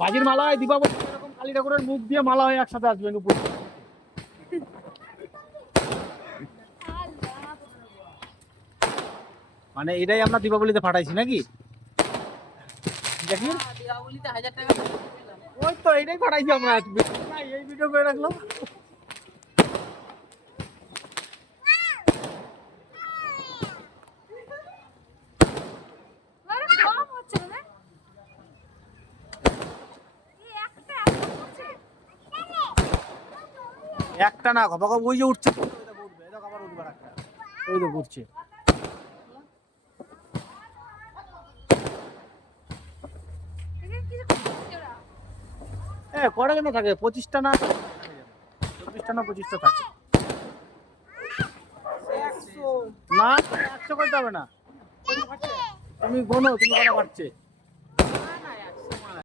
বাজির মালা হয় দীপাবলি এরকম কালী ঠাকুরের মুখ দিয়ে মালা হয়ে একসাথে আসবেন উপর। মানে এটাই আমরা দীপাবলিতে ফাটাইছি নাকি? দেখি দীপাবলিতে 1000 টাকা ওই তো এটাই ফাটাইছি আমরা, এই ভিডিও করে রাখলাম। একটা না বাবা, ওই যে উঠছে, আবার উঠবার একটা, ওই তো উঠছে। কটা কেন থাকে? 25টা না 24টা না 25টা থাকে না। 100 করতে হবে না, তুমি গোনো তুমি কটা পাচ্ছে।